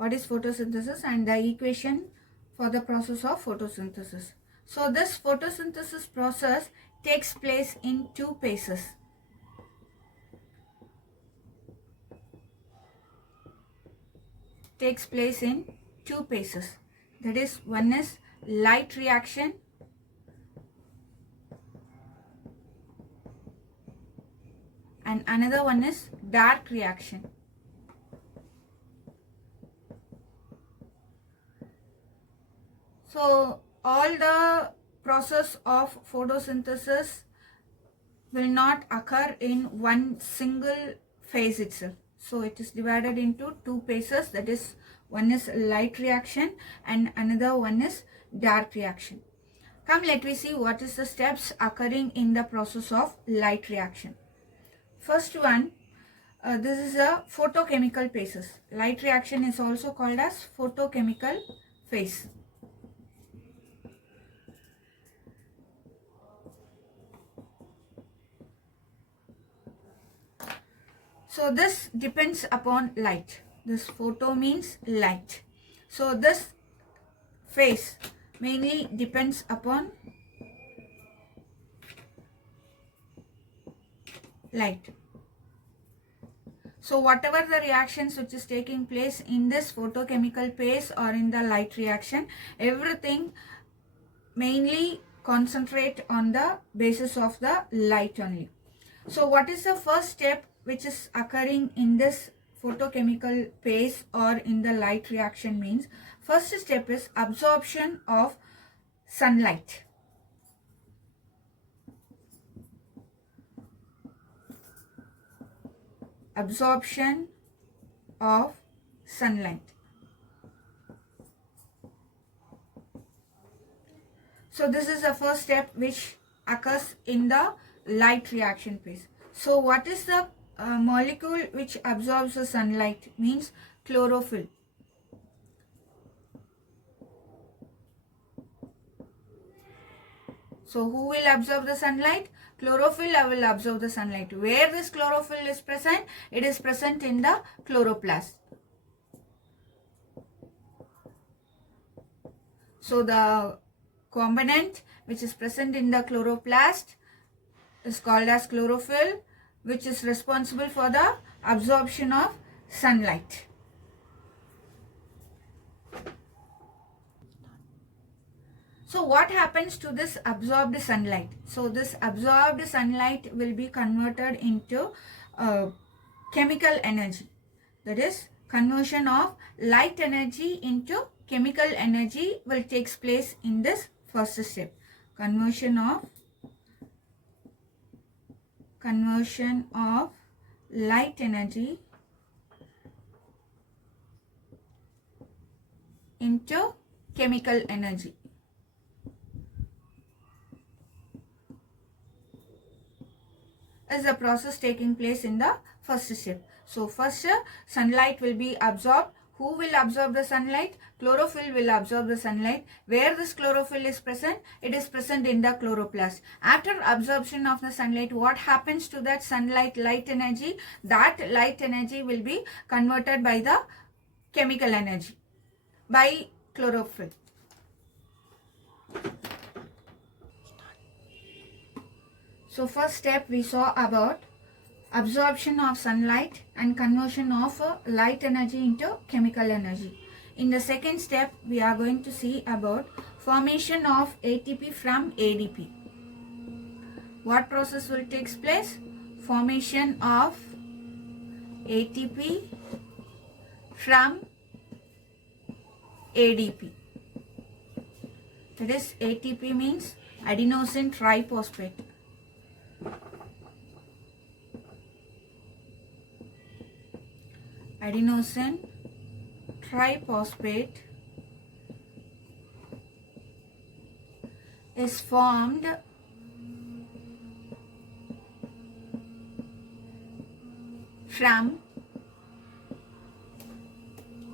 what is photosynthesis and the equation for the process of photosynthesis. So this photosynthesis process takes place in two phases. Takes place in two phases. That is, one is light reaction and another one is dark reaction. So all the process of photosynthesis will not occur in one single phase itself. So it is divided into two phases, that is, one is light reaction and another one is dark reaction. Come, let me see what is the steps occurring in the process of light reaction. First one, this is a photochemical phases. Light reaction is also called as photochemical phase. So this depends upon light. This photo means light. So this phase mainly depends upon light. So whatever the reactions which is taking place in this photochemical phase or in the light reaction, everything mainly concentrate on the basis of the light only. So what is the first step which is occurring in this photochemical phase or in the light reaction means, first step is absorption of sunlight. Absorption of sunlight. So this is the first step which occurs in the light reaction phase. So what is the molecule which absorbs the sunlight means chlorophyll. So who will absorb the sunlight? Chlorophyll will absorb the sunlight. Where this chlorophyll is present? It is present in the chloroplast. So the component which is present in the chloroplast is called as chlorophyll, which is responsible for the absorption of sunlight. So what happens to this absorbed sunlight? So this absorbed sunlight will be converted into chemical energy. That is, conversion of light energy into chemical energy will take place in this first step. Conversion of light energy into chemical energy. Is the process taking place in the first step. So first sunlight will be absorbed. Who will absorb the sunlight? Chlorophyll will absorb the sunlight. Where this chlorophyll is present? It is present in the chloroplast. After absorption of the sunlight, what happens to that sunlight light energy? That light energy will be converted by the chemical energy by chlorophyll. So first step we saw about absorption of sunlight and conversion of light energy into chemical energy. In the second step, we are going to see about formation of ATP from ADP. What process will take place? Formation of ATP from ADP. That is, ATP means adenosine triphosphate. Adenosine triphosphate is formed from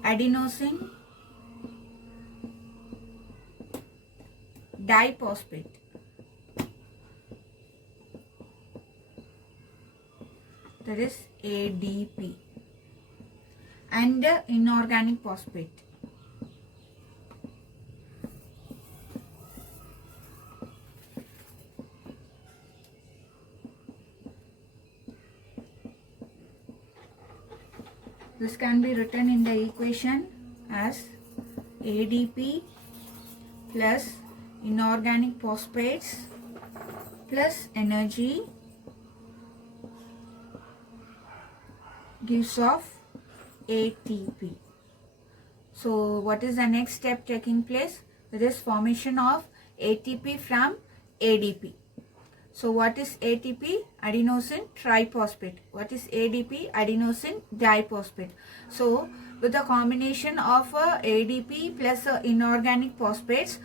adenosine diphosphate. That is ADP. and inorganic phosphate. This can be written in the equation as ADP plus inorganic phosphates plus energy gives off ATP. So what is the next step taking place? That is formation of ATP from ADP. So what is ATP? Adenosine triphosphate. What is ADP? Adenosine diphosphate. So with the combination of ADP plus inorganic phosphates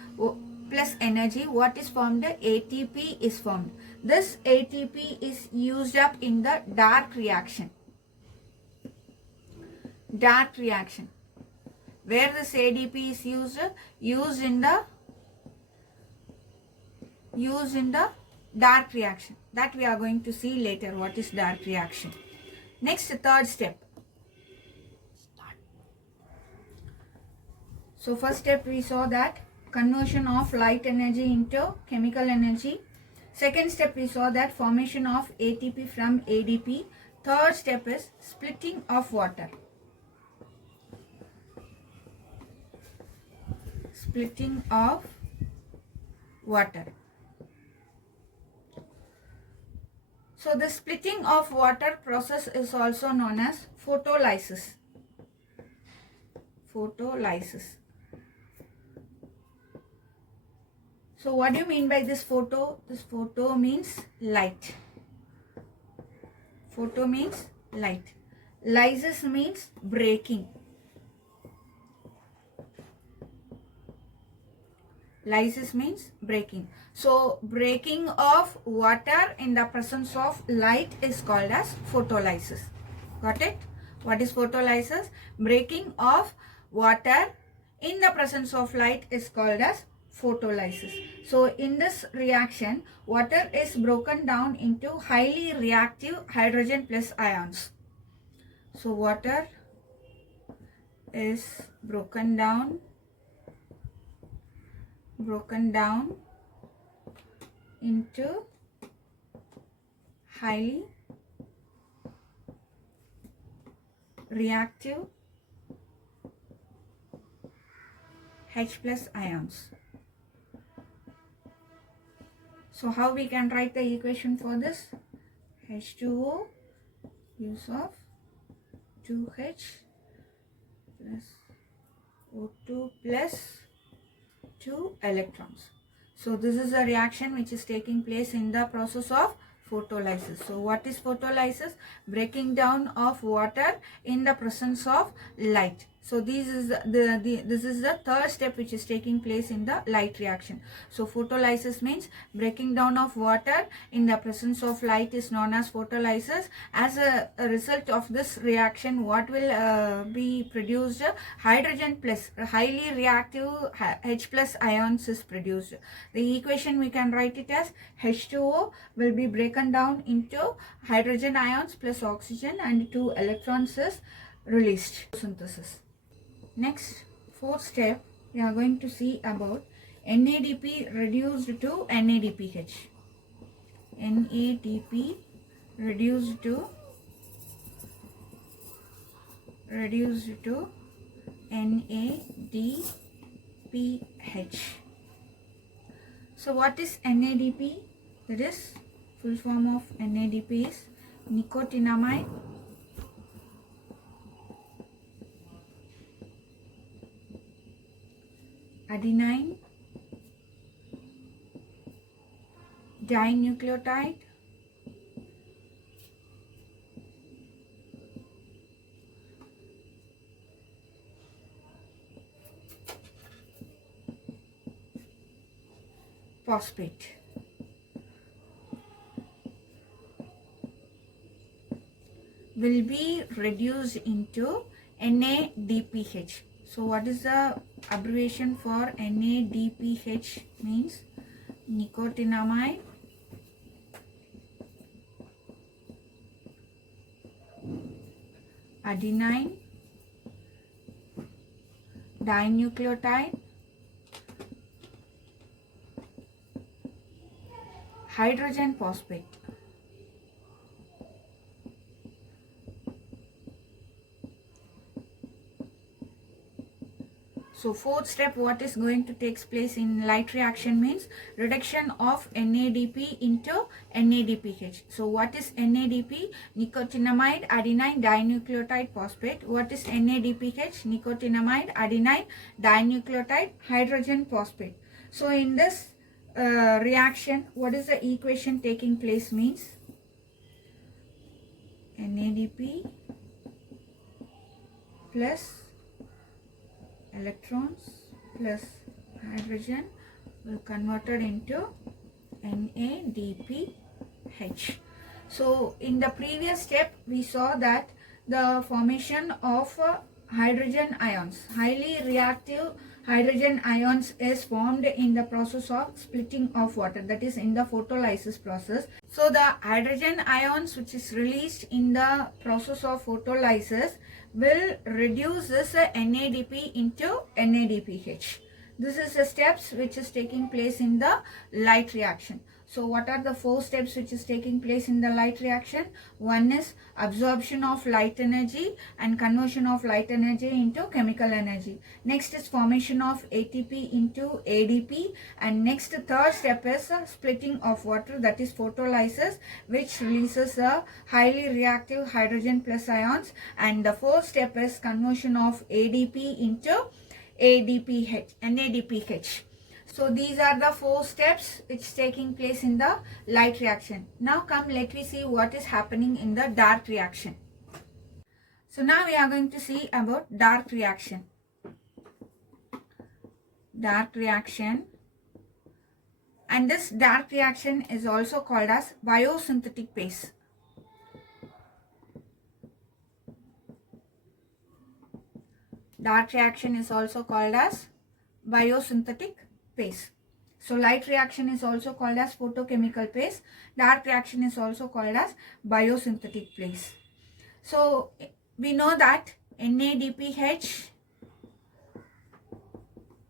plus energy, what is formed? ATP is formed. This ATP is used up in the dark reaction. Dark reaction. Where this ADP is used? Used in the dark reaction. That we are going to see later. What is dark reaction? Next, third step. So first step we saw that conversion of light energy into chemical energy. Second step we saw that formation of ATP from ADP. Third step is splitting of water. Splitting of water. So the splitting of water process is also known as photolysis. Photolysis. So what do you mean by this photo? This photo means light. Photo means light. Lysis means breaking. Lysis means breaking. So breaking of water in the presence of light is called as photolysis. Got it? What is photolysis? Breaking of water in the presence of light is called as photolysis. So in this reaction, water is broken down into highly reactive hydrogen plus ions. So water is broken down into highly reactive H plus ions. So how we can write the equation for this? H2O use of 2H plus O2 plus 2 electrons. So this is a reaction which is taking place in the process of photolysis. So what is photolysis? Breaking down of water in the presence of light. So this is the third step which is taking place in the light reaction. So photolysis means breaking down of water in the presence of light is known as photolysis. As a result of this reaction, what will be produced? Hydrogen plus highly reactive H plus ions is produced. The equation we can write it as H2O will be broken down into hydrogen ions plus oxygen and 2 electrons is released. Synthesis. Next, fourth step, we are going to see about NADP reduced to NADPH. NADP reduced to NADPH. So what is NADP? That is full form of NADP is nicotinamide adenine dinucleotide phosphate. Will be reduced into NADPH. So what is the abbreviation for NADPH? Means nicotinamide adenine dinucleotide hydrogen phosphate. So fourth step, what is going to take place in light reaction means reduction of NADP into NADPH. So what is NADP? Nicotinamide adenine dinucleotide phosphate. What is NADPH? Nicotinamide adenine dinucleotide hydrogen phosphate. So in this reaction, what is the equation taking place means NADP plus electrons plus hydrogen will converted into NADPH. So in the previous step we saw that the formation of hydrogen ions, highly reactive hydrogen ions is formed in the process of splitting of water, that is in the photolysis process. So the hydrogen ions which is released in the process of photolysis will reduce this NADP into NADPH. This is the steps which is taking place in the light reaction. So what are the four steps which is taking place in the light reaction? One is absorption of light energy and conversion of light energy into chemical energy. Next is formation of ATP into ADP, and next third step is splitting of water, that is photolysis, which releases a highly reactive hydrogen plus ions, and the fourth step is conversion of ADP into NADPH. So these are the four steps which is taking place in the light reaction. Now come, let me see what is happening in the dark reaction. So now we are going to see about dark reaction. Dark reaction, and this dark reaction is also called as biosynthetic phase. Dark reaction is also called as biosynthetic phase. So light reaction is also called as photochemical phase. Dark reaction is also called as biosynthetic phase. So we know that NADPH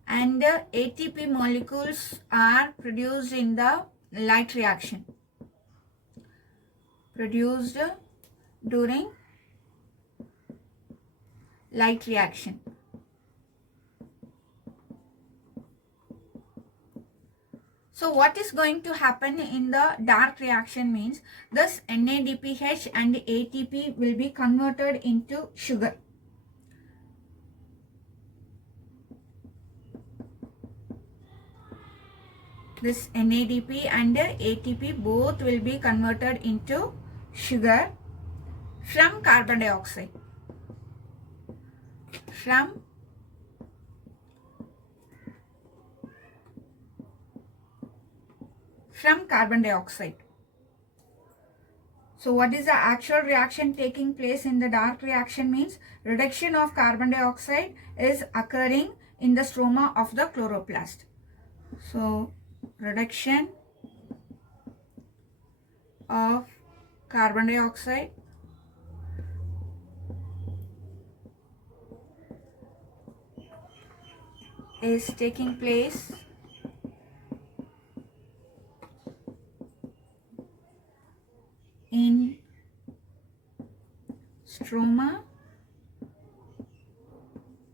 and ATP molecules are produced in the light reaction, produced during light reaction. So what is going to happen in the dark reaction means this NADPH and ATP will be converted into sugar. This NADP and ATP both will be converted into sugar from carbon dioxide. From carbon dioxide. So what is the actual reaction taking place in the dark reaction means reduction of carbon dioxide is occurring in the stroma of the chloroplast. So reduction of carbon dioxide is taking place in stroma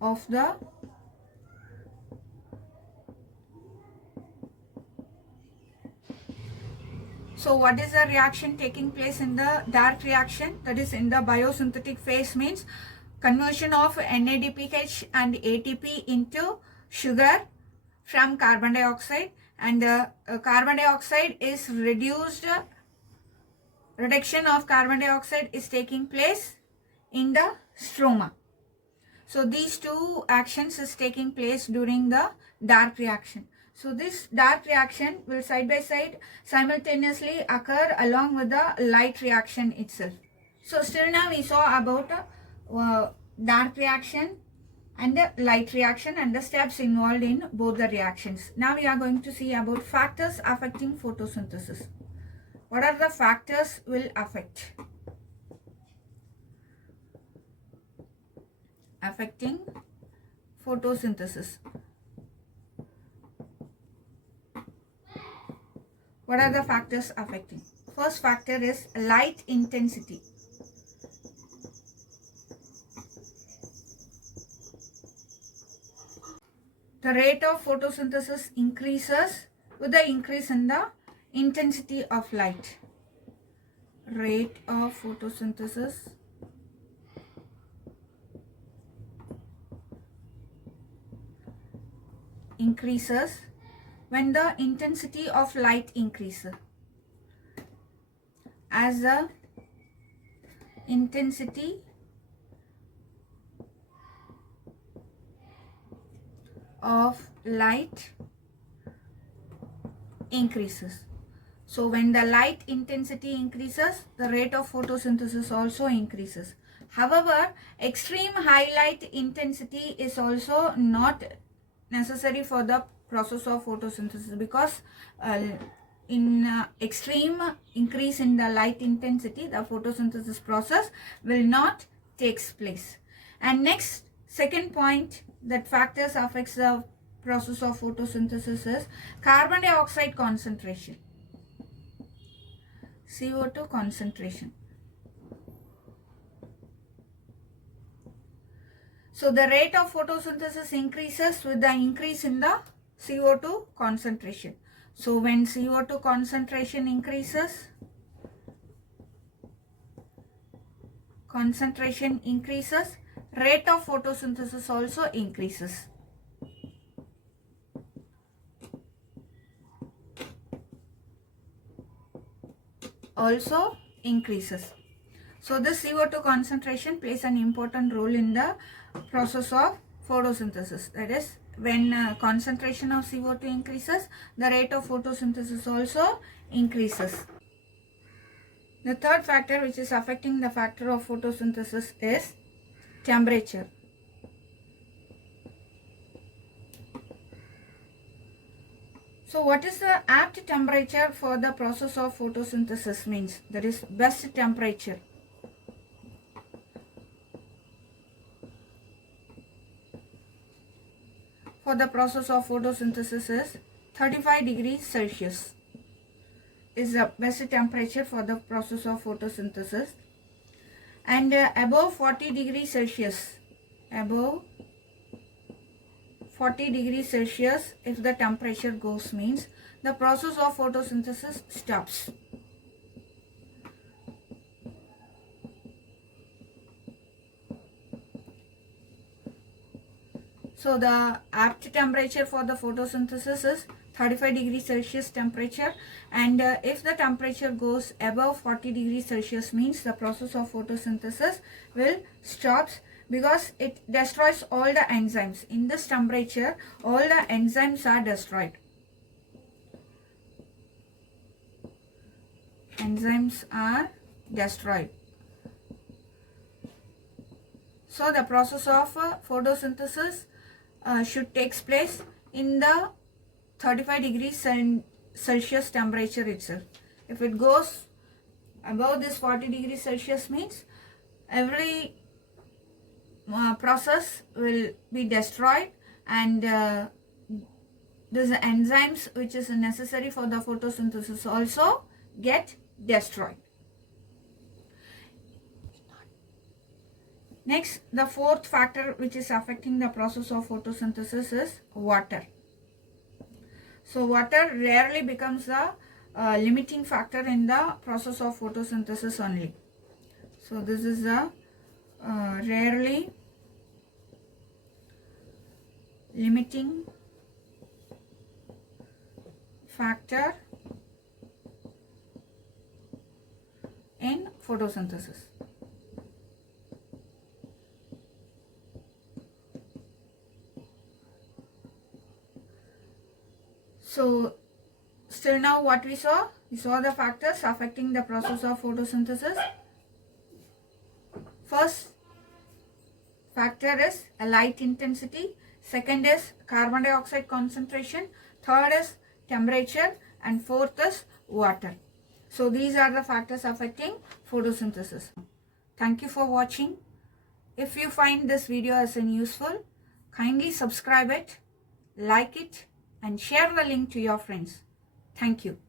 of the So what is the reaction taking place in the dark reaction, that is in the biosynthetic phase, means conversion of NADPH and ATP into sugar from carbon dioxide, and carbon dioxide is reduced. Reduction of carbon dioxide is taking place in the stroma. So these two actions is taking place during the dark reaction. So this dark reaction will side by side simultaneously occur along with the light reaction itself. So still now we saw about dark reaction and the light reaction and the steps involved in both the reactions. Now we are going to see about factors affecting photosynthesis. What are the factors will affecting photosynthesis. What are the factors affecting? First factor is light intensity. The rate of photosynthesis increases with the increase in the intensity of light. Rate of photosynthesis increases when the intensity of light increases. As the intensity of light increases. So when the light intensity increases, the rate of photosynthesis also increases. However, extreme high light intensity is also not necessary for the process of photosynthesis, because in extreme increase in the light intensity, the photosynthesis process will not take place. And next, second point that factors affects the process of photosynthesis is carbon dioxide concentration, CO2 concentration. So the rate of photosynthesis increases with the increase in the CO2 concentration. So when CO2 concentration increases, rate of photosynthesis also increases. So this CO2 concentration plays an important role in the process of photosynthesis. That is, when concentration of CO2 increases, the rate of photosynthesis also increases. The third factor which is affecting the factor of photosynthesis is temperature. So what is the apt temperature for the process of photosynthesis means? That is best temperature. For the process of photosynthesis is 35 degrees Celsius is the best temperature for the process of photosynthesis, and above 40 degrees Celsius, if the temperature goes, means the process of photosynthesis stops. So the apt temperature for the photosynthesis is 35 degrees Celsius temperature, and if the temperature goes above 40 degrees Celsius, means the process of photosynthesis will stop, because it destroys all the enzymes. In this temperature, all the enzymes are destroyed. So the process of photosynthesis should take place in the 35 degrees Celsius temperature itself. If it goes above this 40 degrees Celsius, means every process will be destroyed, and these enzymes which is necessary for the photosynthesis also get destroyed. Next, the fourth factor which is affecting the process of photosynthesis is water. So water rarely becomes a limiting factor in the process of photosynthesis only. So this is a rarely limiting factor in photosynthesis. So still now what we saw the factors affecting the process of photosynthesis. First factor is light intensity, second is carbon dioxide concentration, third is temperature, and fourth is water. So these are the factors affecting photosynthesis. Thank you for watching. If you find this video as useful, Kindly subscribe it, like it, and share the link to your friends. Thank you.